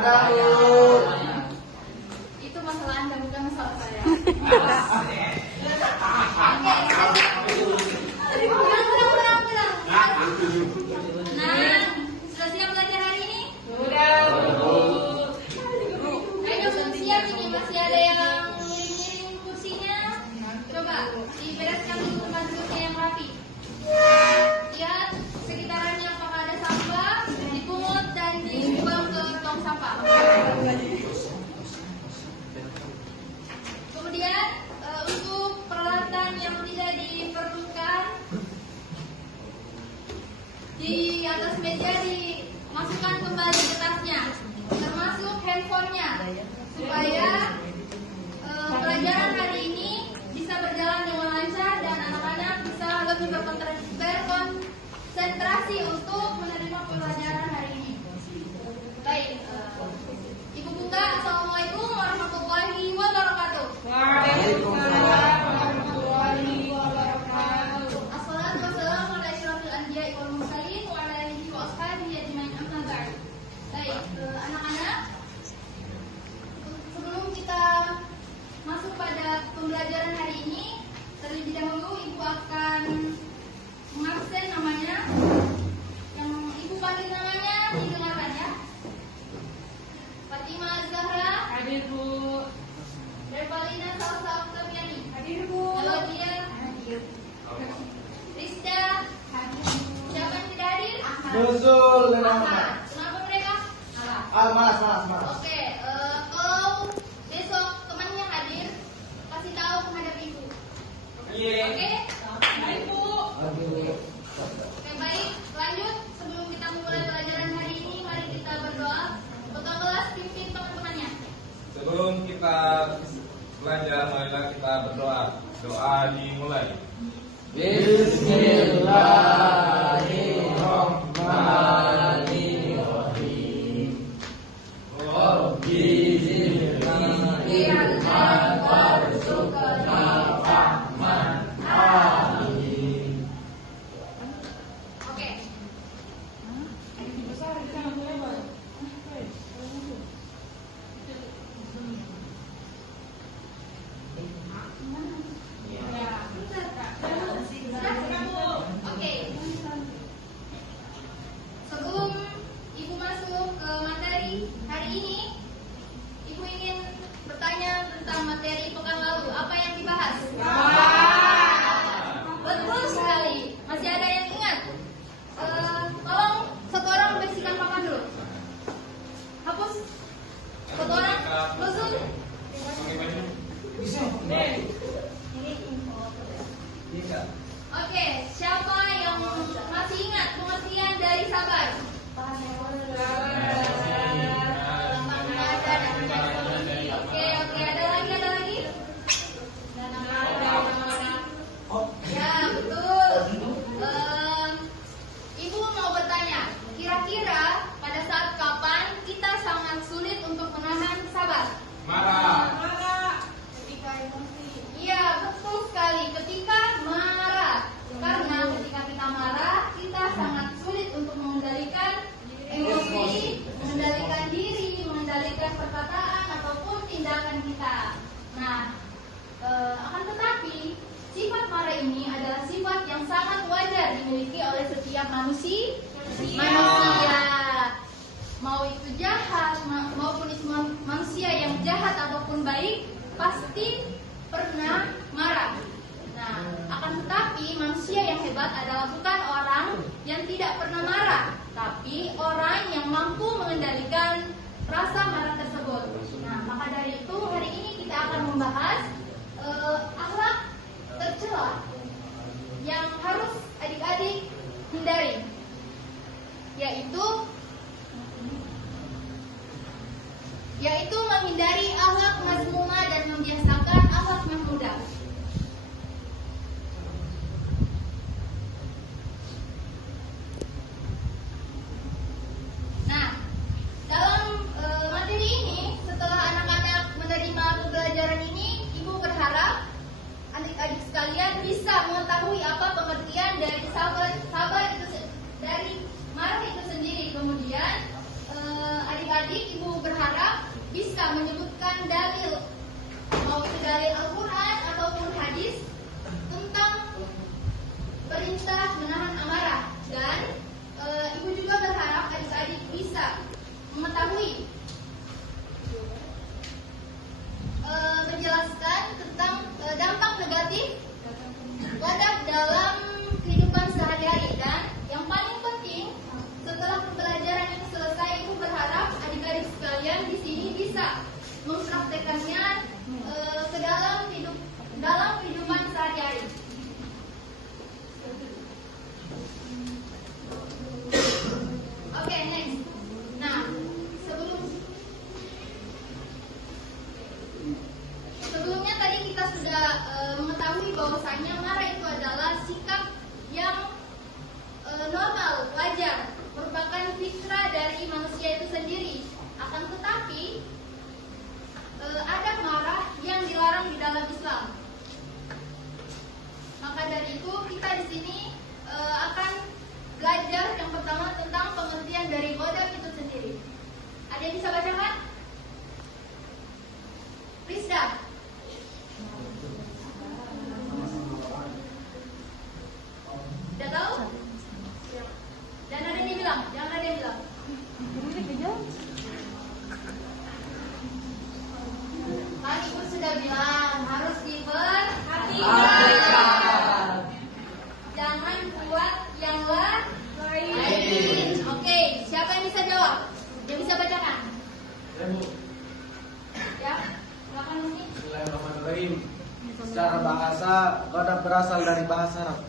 Ada. Itu masalah Anda, bukan masalah saya. Pulang. Nah, sudah siap belajar hari ini? Sudah. Ayo belum siap ini, masih ada yang miring-miring kursinya. Coba dibereskan dulu tempat duduknya yang rapi. Lihat sekitarannya apakah ada sampah, dipungut dan dibuang ke tong sampah. Kemudian untuk peralatan yang tidak diperlukan di atas meja dimasukkan kembali ke tasnya, termasuk handphonenya, supaya pelajaran hari ini bisa berjalan dengan lancar dan anak-anak bisa lebih berkonsentrasi untuk menerima pelajaran hari ini. Baik, Ibu Bunda, Assalamualaikum warahmatullahi wabarakatuh. Waalaikumsalam warahmatullahi wabarakatuh. Assalatu wassalamu ala asyrafil anbiya'i wal mursalin wa ala alihi wa ashabihi ajmain amma ba'd. Baik, anak-anak, sebelum kita masuk pada pembelajaran hari ini, terlebih dahulu Ibu akan mengabsen namanya. Yang Ibu panggil namanya didengarkan ya. Fatimah Zahra. Hadir Bu. Revalina Salsa Oktaviani. Hadir Bu. Eladia. Hadir. Rizda. Siapa yang tidak hadir? Nuzul dan Ahmad. Kenapa mereka? Malas. Oke, kalau besok temannya hadir, kasih tahu menghadap Ibu. Oke? Baik Bu. Oke, baik. Lanjut. Sebelum kita memulai pelajaran hari ini, mari kita berdoa. Ketua kelas pimpin teman-temannya. Sebelum kita belajar, marilah kita berdoa. Doa dimulai. Bismillahirrahmanirrahim. Rabbi zidni ilman warzuqna fahman. Amin. Oke. Besar jangan lebar. Oke. Sebelum Ibu masuk ke materi hari ini, Ibu ingin bertanya tentang materi pekan lalu. Apa yang dibahas? Betul sekali. Masih ada yang ingat? Tolong satu orang bersihkan papan dulu. Hapus. Satu orang. Nuzul. Oke, siapa yang masih ingat pengertian dari sabar? Oke, ada lagi? Ya, betul. Ibu mau bertanya, kira-kira pada saat kapan kita sangat sulit untuk menahan sabar? Marah. Ketika emosi. Iya, betul sekali. Ketika marah. Karena ketika kita marah, kita sangat sulit untuk mengendalikan emosi, mengendalikan diri, mengendalikan perkataan ataupun tindakan kita. Nah, akan tetapi sifat marah ini adalah sifat yang sangat wajar dimiliki oleh setiap manusia. Mau itu jahat maupun itu manusia yang jahat ataupun baik, pasti pernah marah. Nah, akan tetapi manusia yang hebat adalah bukan orang yang tidak pernah marah, tapi orang yang mampu mengendalikan rasa marah tersebut. Nah, maka dari itu hari ini kita akan membahas akhlak tercela yang harus adik-adik hindari, yaitu menghindari akhlak mazmumah dan membiasakan akhlak mahmudah. Nah, dalam materi ini, setelah anak-anak menerima pembelajaran ini, Ibu berharap adik-adik sekalian bisa mengetahui apa pengertian dari sabar itu, dari marah itu sendiri. Kemudian adik-adik Ibu berharap menyebutkan dalil, mau itu dalil Al-Quran ataupun hadis tentang perintah menahan amarah. Dan ibu juga berharap adik-adik bisa mengetahui, menjelaskan tentang dampak negatif ghadab dalam kehidupan sehari-hari. Dan yang paling penting, setelah pembelajaran itu selesai, ibu berharap adik-adik sekalian di sini bisa mempraktekannya ke dalam kehidupan sehari-hari. Oke, next. Nah, sebelumnya tadi kita sudah mengetahui bahwasanya marah itu adalah sikap yang normal, wajar, merupakan fitrah dari manusia itu sendiri. Akan tetapi ada marah yang dilarang di dalam Islam. Maka dari itu kita di sini akan belajar yang pertama tentang pengertian dari ghadab itu sendiri. Ada yang bisa bacakan? Rizda. Sudah tahu? Dan ada yang bilang, jangan ada yang bilang. Kan ibu sudah bilang harus diperhatikan. Jangan buat yang lain. Oke, siapa yang bisa jawab? Yang bisa bacakan? Ya, silakan Musi. Bismillahirrahmanirrahim. Secara bahasa, ghadab berasal dari bahasa Arab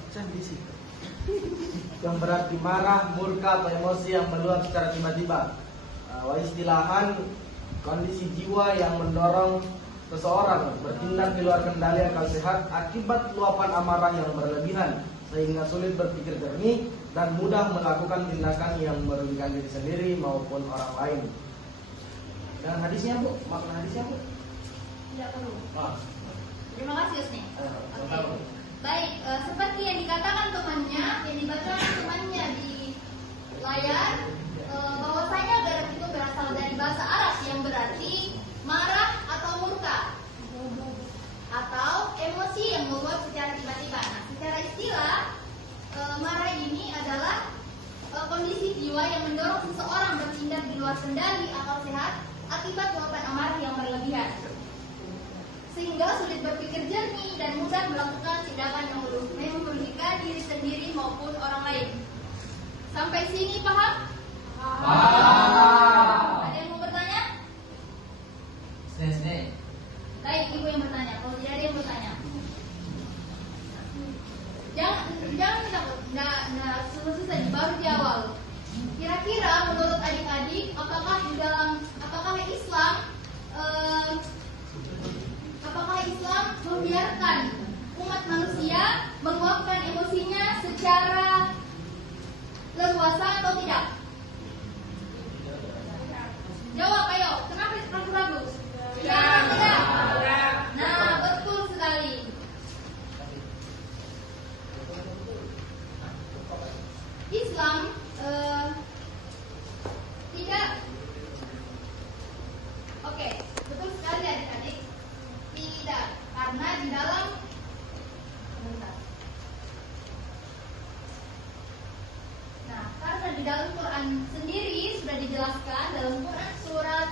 yang berarti marah, murka atau emosi yang meluap secara tiba-tiba. Wa istilahan, kondisi jiwa yang mendorong seseorang bertindak di luar kendali akal sehat akibat luapan amarah yang berlebihan, sehingga sulit berpikir jernih dan mudah melakukan tindakan yang merugikan diri sendiri maupun orang lain. Dan hadisnya Bu, makna hadisnya Bu? Tidak perlu. Terima kasih Yusni. Tahu. Baik, seperti yang dikatakan temannya, yang dibacakan temannya di layar, bahwasanya ghadab itu berasal dari bahasa Arab yang berarti marah atau murka atau emosi yang meluap secara tiba-tiba. Nah, secara istilah, marah ini adalah kondisi jiwa yang mendorong seseorang bertindak di luar kendali akal sehat akibat luapan amarah yang berlebihan, sehingga sulit berpikir jernih dan mudah melakukan tindakan yang merugikan diri sendiri maupun orang lain. Sampai sini paham? Ada yang mau bertanya? Baik, ibu yang bertanya. Kalau tidak ada yang bertanya, jangan takut. Nggak susah, baru di awal. Kira-kira menurut adik-adik, apakah Islam membiarkan umat manusia meluapkan emosinya secara leluasa atau tidak? Jawab, ayo. Kenapa ragu-ragu? Tidak. Nah, betul sekali. Islam tidak. Oke, betul sekali adik-adik. Tidak, karena di dalam karena di dalam Quran sendiri sudah dijelaskan dalam Quran surat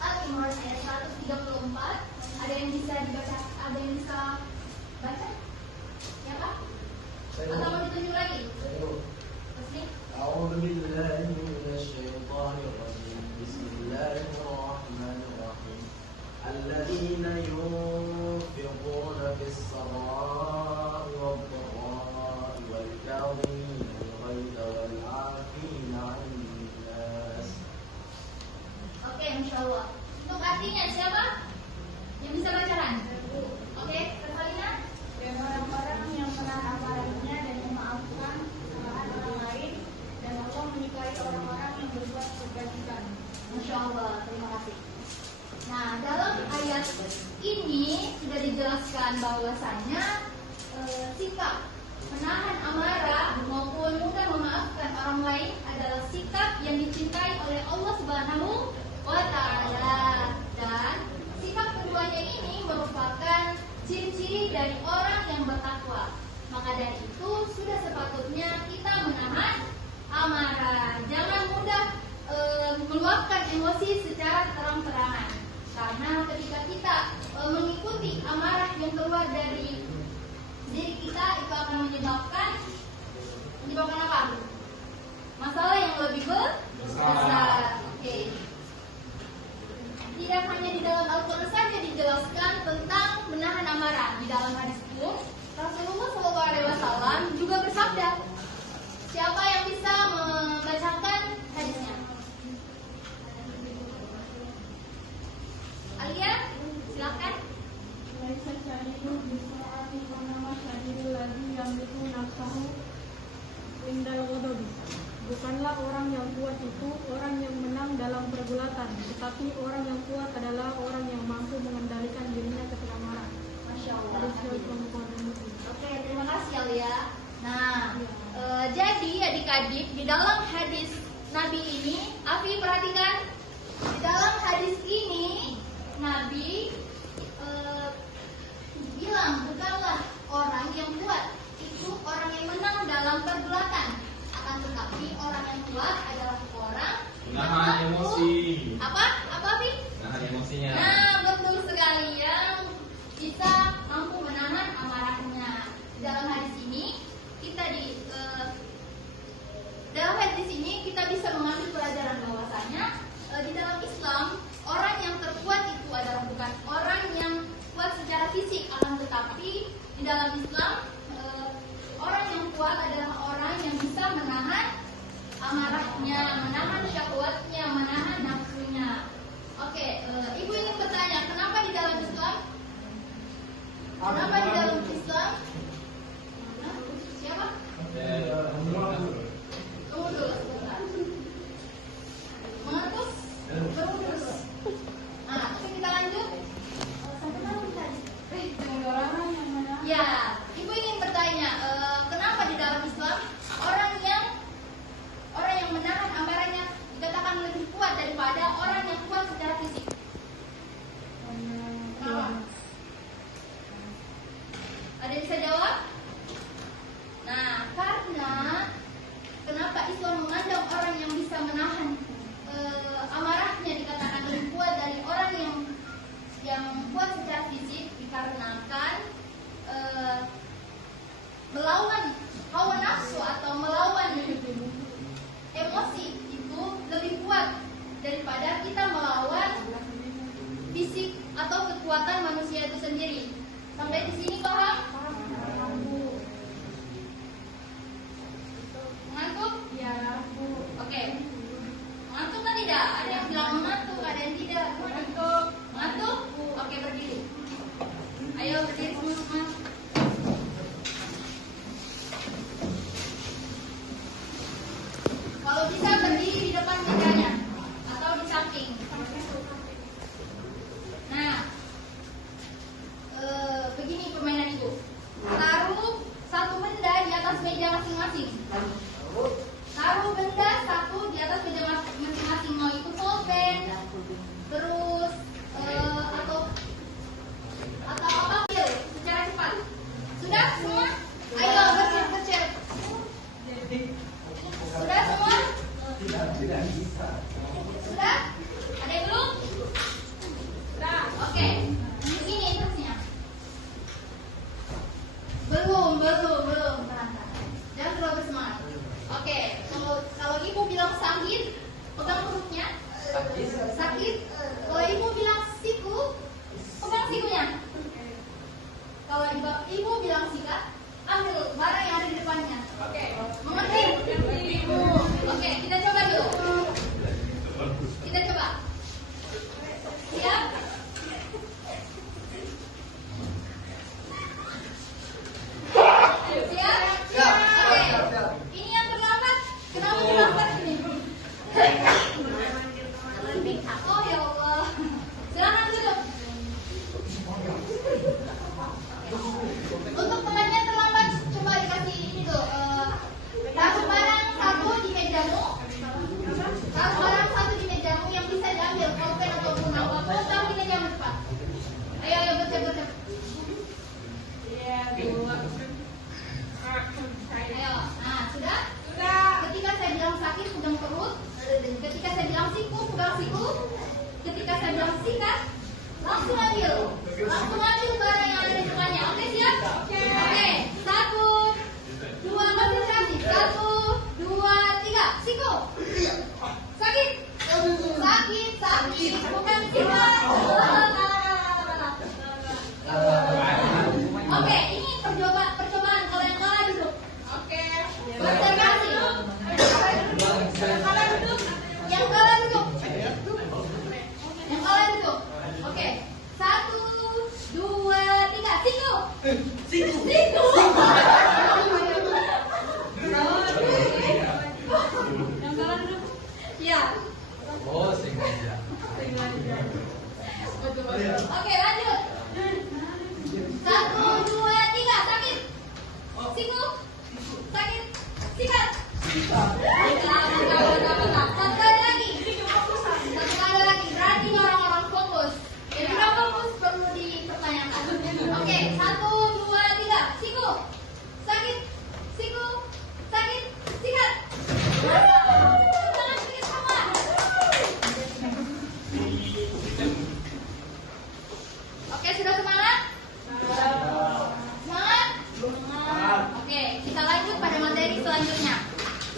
Al-Imran ayat 134. Ada yang bisa dibaca? Ada yang bisa baca? Ya Pak? Atau mau ditunjuk lagi? Terus أعوذ بالله من الشيطان الرجيم بسم الله الرحمن الرحيم الذين ينفقون في السراء والضراء والكاظمين الغيظ والعافين عن الناس. Oke, Masya Allah. Untuk artinya siapa? Yang bisa bacakan? Oke, Tervalina? Dan orang-orang yang menahan amarahnya dan memaafkan kesalahan orang lain, dan Allah menyukai orang-orang yang berbuat kebajikan. Masya Allah, terima kasih. Nah, dalam ayat ini sudah dijelaskan bahwasanya sikap menahan amarah maupun mudah memaafkan orang lain adalah sikap yang dicintai oleh Allah Subhanahu wa Ta'ala. ciri-ciri dari orang yang bertakwa. Maka dari itu sudah sepatutnya kita menahan amarah. Jangan mudah meluapkan emosi secara terang-terangan. Karena ketika kita mengikuti amarah yang keluar dari diri kita, itu akan menyebabkan apa? Masalah yang lebih besar. Oke. Tidak hanya di dalam Al-Quran saja dijelaskan tentang menahan amarah. Di dalam hadis pun Rasulullah SAW juga bersabda. Siapa yang bisa membacakan hadisnya? Alia, silakan. Laisa syadidu bisa'ati wa nama syadidul ladzi yamliku nafsahu indal ghadabi. Bukanlah orang yang kuat itu orang yang menang dalam pergulatan, tetapi orang yang kuat adalah orang yang mampu mengendalikan dirinya ketika marah. Masya Allah. Oke, Terima kasih Alia. Nah, jadi adik-adik di dalam hadis Nabi ini, Afi perhatikan, di dalam hadis ini Nabi bilang bukanlah orang yang kuat itu orang yang menang dalam pergulatan, akan tetapi orang yang kuat adalah orang Menahan emosi. Apa Afi? Menahan emosinya. Nah, betul sekali, yang bisa mampu menahan amarahnya. Dalam hadis ini kita bisa mengambil pelajaran bahwasanya di dalam Islam orang yang terkuat itu adalah bukan orang yang kuat secara fisik, akan tetapi di dalam Islam orang yang kuat adalah orang yang bisa menahan amarahnya, menahan syahwatnya, menahan nafsunya. Oke, ibu ingin bertanya, kenapa di dalam Islam? Kenapa di dalam Islam? Siapa? Tunggu dulu sebentar. Mengetus? Terus. Nah, oke, kita lanjut. Sampai mana tadi? Ya, ibu ingin bertanya, kenapa di dalam Islam orang yang menahan amarahnya dikatakan lebih kuat daripada orang yang kuat secara fisik? Kenapa? Ada yang bisa jawab? Nah, karena kenapa Islam memandang orang yang bisa menahan amarahnya dikatakan lebih kuat dari orang yang kuat secara fisik, dikarenakan melawan hawa nafsu atau melawan emosi itu lebih kuat daripada kita melawan fisik atau kekuatan manusia itu sendiri. Sampai di sini paham? Mengantuk? Ya, Bu. Oke. Mengantuk kan tidak? Ada yang bilang mengantuk, ada yang tidak. Mengantuk? Mengantuk? Oke, berdiri. Ayo berdiri semua-semua. Kalau bisa berdiri di depan mejanya atau di samping. Nah, begini permainan ibu. Taruh satu benda di atas meja masing-masing. Taruh benda satu di atas meja masing-masing. Mau itu pulpen, terus atau apa secara cepat. Sudah semua? Ayo bersiap-siap. Sudah semua? Tidak bisa. Sudah? Ada yang belum? Sudah. Oke. Begini instruksinya. Belum. Tahan. Jangan terlalu bersemangat. Oke. Kalau ibu bilang sakit, pegang perutnya. Sakit. Kalau ibu bilang siku, pegang sikunya. Kalau ibu bilang sikat, ambil barang yang ada di depannya. Oke. Mengerti? Oke, kita coba dulu. Kita coba. Siap? Siap? Oke. Ini yang terlambat. Kenapa terlambat ini? Oh ya Allah. Silakan duduk. Untuk temannya terlambat, coba dikasih ini tuh. Taruh barang satu di mejamu. Taruh barang satu di mejamu yang bisa diambil, pulpen ataupun apapun, taruh di mejamu cepat. Ayo bersiap. saya bilang sikat, langsung ambil barang yang ada di depannya. Oke, siap? Oke, 1, 2, konsentrasi. 1, 2, 3, siku. Sakit, bukan sikat. Oke, ini percobaan. Kalau yang kalah duduk. Oke. Konsentrasi. Yang kalah duduk. Oke. 1, 2, 3, siku. Siku. Yang kalah duduk. Ya. Oh, sengaja. Oke, lanjut. 1, 2, 3, sakit. Siku. Sakit. Sikat. Satu kali lagi. Berarti orang-orang fokus. Jadi berapa fokus perlu dipertanyakan. Oke, 1, 2, 3, siku. Sakit. Siku. Sakit. Sikat. Tangan kiri sama. Oke, sudah semangat? Semangat? Oke, kita lanjut pada materi selanjutnya.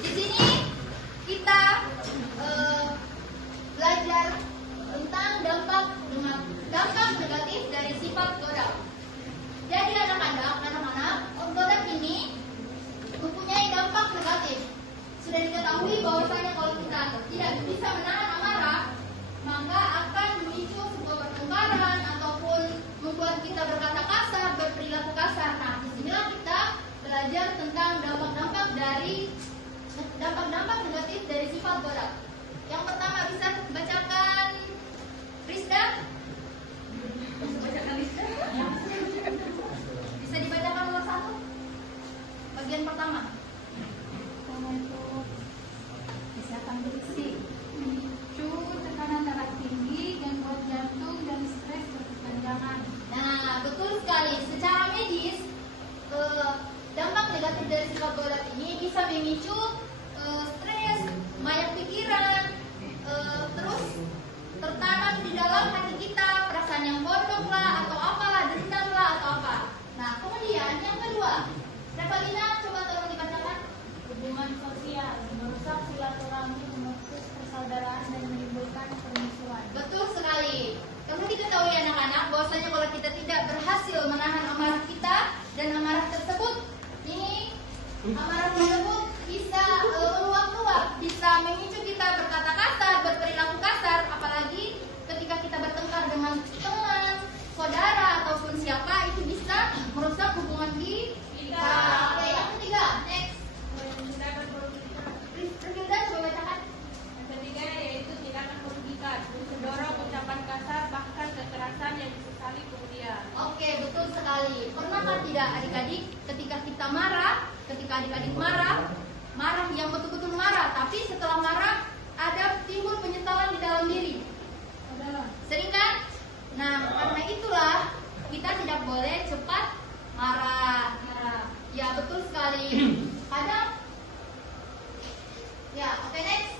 Di sini kita belajar tentang dampak negatif dari sifat godam. Jadi anak-anak, godam ini mempunyai dampak negatif. Sudah diketahui bahwasanya kalau kita tidak bisa menahan amarah, maka akan memicu sebuah pertengkaran ataupun membuat kita berkata kasar, berperilaku kasar. Nah, disinilah kita belajar tentang dampak-dampak negatif dari sifat godam. Yang pertama bisa bacakan Rizda? Bisa dibacakan nomor 1? Bagian pertama. Pertama itu kesehatan fisik, memicu tekanan darah tinggi, gangguan jantung dan stres berkepanjangan. Nah, betul sekali. Secara medis, dampak negatif dari sifat godam ini bisa memicu stres, banyak pikiran, terus tertanam di dalam hati kita perasaan yang bodoh lah atau apalah, dendam lah atau apa. Nah, kemudian yang kedua, Revalina coba tolong dibacakan. Hubungan sosial, merusak silaturahmi, memutus persaudaraan dan menimbulkan permusuhan. Betul sekali. Perlu diketahui anak-anak bahwasanya kalau kita tidak berhasil menahan amarah kita dan amarah tersebut, amarah tersebut bisa meluap-luap, bisa memicu kita berkata kasar, berperilaku kasar, apalagi ketika kita bertengkar dengan teman, saudara ataupun siapa, itu bisa merusak hubungan kita. Oke, yang ketiga, next. Rizda coba bacakan. Yang ketiga yaitu tindakan merugikan, mendorong ucapan kasar bahkan kekerasan yang disesali kemudian. Oke, betul sekali. Pernahkah tidak adik-adik ketika kita marah, ketika adik-adik marah yang betul-betul marah, tapi setelah marah ada timbul penyesalan di dalam diri? Sering kan? Nah, karena itulah kita tidak boleh cepat marah. Ya, betul sekali. Kadang ya, oke, next.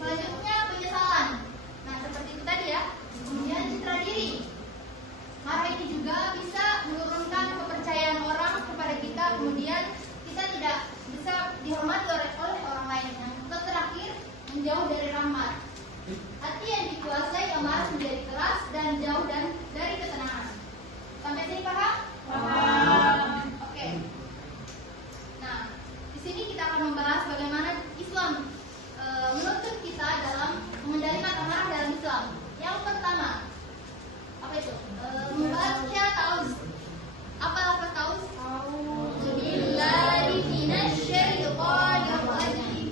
Selanjutnya penyesalan. Nah, seperti itu tadi ya. Kemudian citra diri. Marah ini juga bisa menurunkan kepercayaan orang kepada kita. Kemudian kita tidak bisa dihormati oleh orang lain. Yang terakhir, menjauh dari rahmat. Hati yang dikuasai amarah menjadi keras dan jauh dari ketenangan. Sampai sini paham? Paham. Oke. Nah, di sini kita akan membahas bagaimana Islam menuntut kita dalam mengendalikan amarah dalam Islam. Yang pertama, apa itu? Membaca tauz. Apa lafaz tauz? Billahi minasyaitonir rajim.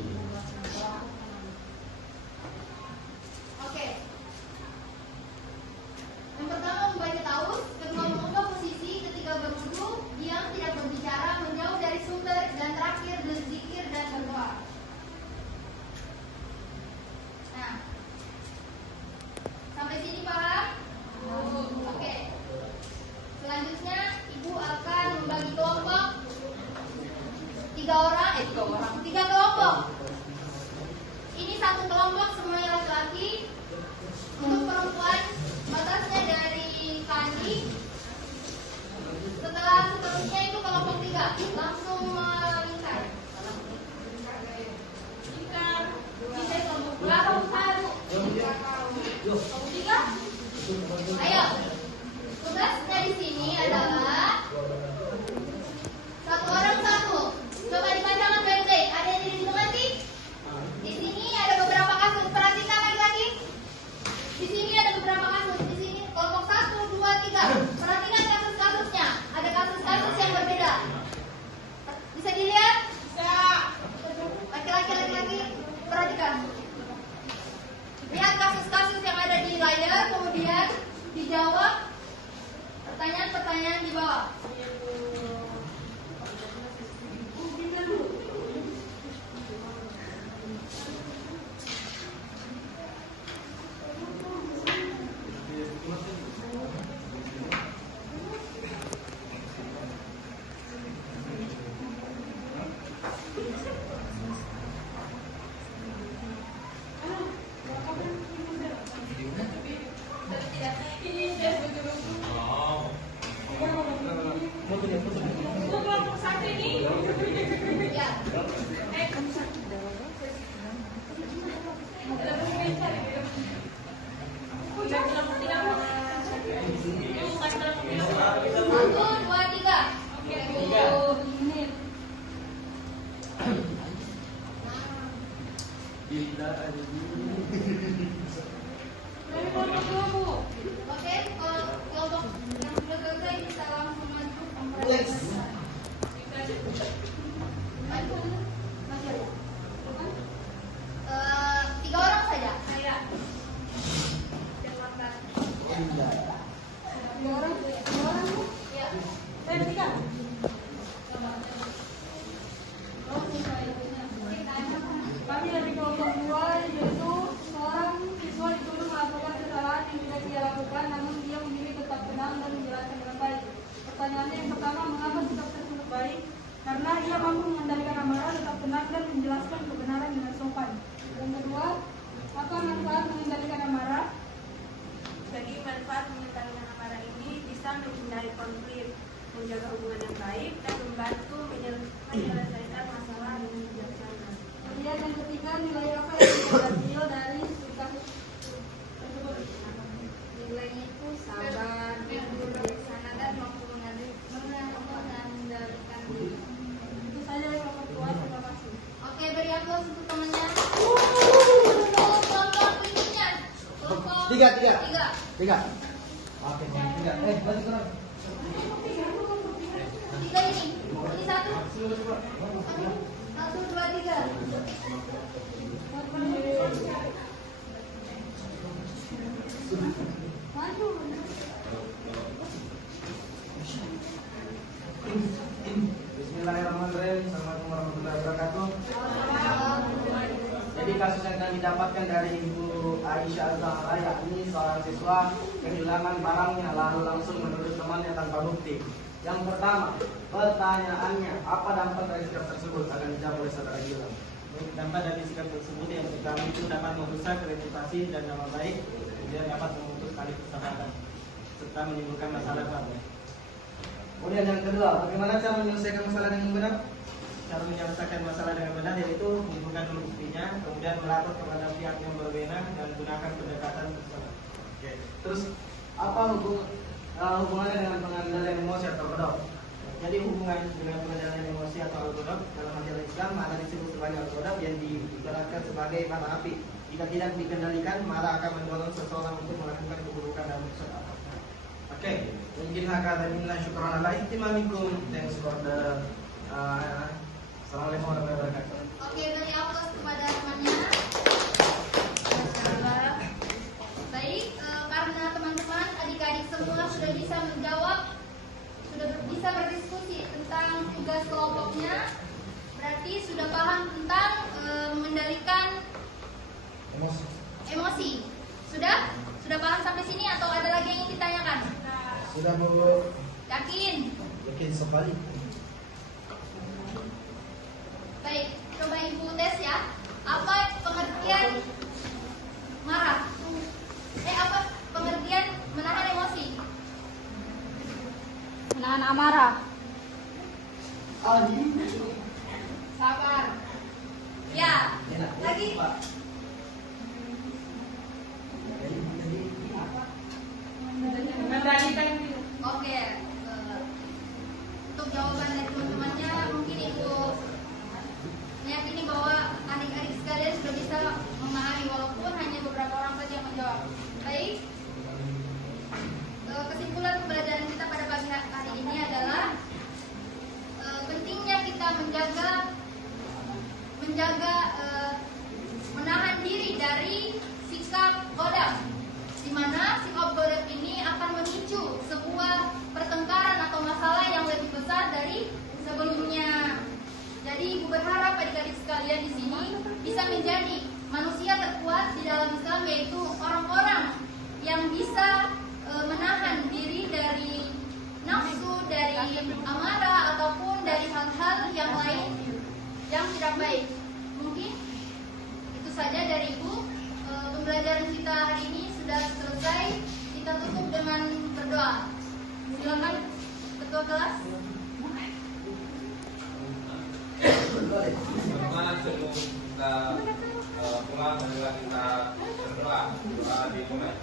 Oke. Yang pertama perhatikan. Lihat kasus-kasus yang ada di layar, kemudian dijawab pertanyaan-pertanyaan di bawah. Oke, kelompok yang sudah selesai bisa langsung maju. Yes. Tiga orang saja. Kami dari kelompok 2, yaitu seorang siswa dituduh melakukan kesalahan yang tidak dia lakukan, namun dia memilih tetap tenang dan menjelaskan dengan baik. Pertanyaannya yang pertama, mengapa sikap tersebut baik? Karena ia mampu mengendalikan amarah, tetap tenang dan menjelaskan kebenaran dengan sopan. Yang kedua, apa manfaat mengendalikan amarah? Jadi manfaat mengendalikan amarah ini bisa menghindari konflik, menjaga hubungan yang baik, dan membantu menyelesaikan masalah dengan bijaksana. Kemudian yang ketiga, nilai apa yang bisa diambil dari kasus tersebut? Nilainya itu sabar, jujur, bijaksana, dan mampu mengendalikan diri. Itu saja kelompok 2, terima kasih. Oke, beri aplaus untuk temannya. Kelompok berikutnya. Kelompok Tiga. tiga. Oke, tiga. Lanjut sekarang. Tiga ini. Ini satu. Satu, dua, tiga. Maju. Bismillahirrahmanirrahim. Assalamualaikum warahmatullahi wabarakatuh. Jadi kasus yang kami dapatkan dari Ibu Aisyah Zahra, yakni seorang siswa kehilangan barangnya lalu langsung menuduh temannya tanpa bukti. Yang pertama, pertanyaannya, apa dampak dari sikap tersebut? Akan dijawab oleh saudara Gilang. Dampak dari sikap tersebut yang pertama itu dapat merusak reputasi dan nama baik, kemudian dapat memutus tali persahabatan serta menimbulkan masalah baru. Kemudian yang kedua, bagaimana cara menyelesaikan masalah dengan benar? Cara menyelesaikan masalah dengan benar yaitu mengumpulkan dulu buktinya, kemudian melapor kepada pihak yang berwenang dan gunakan pendekatan bersama. Oke. Terus apa hubungannya dengan pengendalian emosi atau kodok? Jadi hubungan dengan pengendalian emosi atau al-ghadab dalam ajaran Islam ada disebut sebagai al-ghadab yang diibaratkan sebagai panah api. Jika tidak dikendalikan, marah akan mendorong seseorang untuk melakukan keburukan dan rusak. Oke, mungkin hakata minna syukran ala ihtimamikum. Thanks for the Assalamualaikum warahmatullahi wabarakatuh. Oke, beri aplaus kepada temannya. Baik, karena teman-teman adik-adik semua sudah bisa menjawab, sudah bisa berdiskusi tentang tugas kelompoknya, berarti sudah paham tentang mengendalikan emosi. Sudah? Sudah paham sampai sini atau ada lagi yang ingin ditanyakan? Sudah Bu? Yakin? Yakin sekali. Baik, coba Ibu tes ya. Apa pengertian marah? Apa pengertian menahan emosi? Menahan amarah. Sabar. Ya. Lagi. Oke. Untuk jawaban dari teman-temannya mungkin Ibu meyakini bahwa adik-adik sekalian sudah bisa memahami walaupun hanya beberapa orang saja yang menjawab. Baik. Kesimpulan pembelajaran kita pada pagi hari ini adalah pentingnya kita menjaga Jadi Ibu berharap adik-adik sekalian di sini bisa menjadi manusia terkuat di dalam Islam, yaitu orang-orang yang bisa menahan diri dari nafsu, dari amarah ataupun dari hal-hal yang lain yang tidak baik. Mungkin itu saja dari Ibu. Pembelajaran kita hari ini sudah selesai. Kita tutup dengan berdoa. Silakan ketua kelas. Teman-teman, sebelum kita pulang, marilah kita berdoa. Doa dimulai.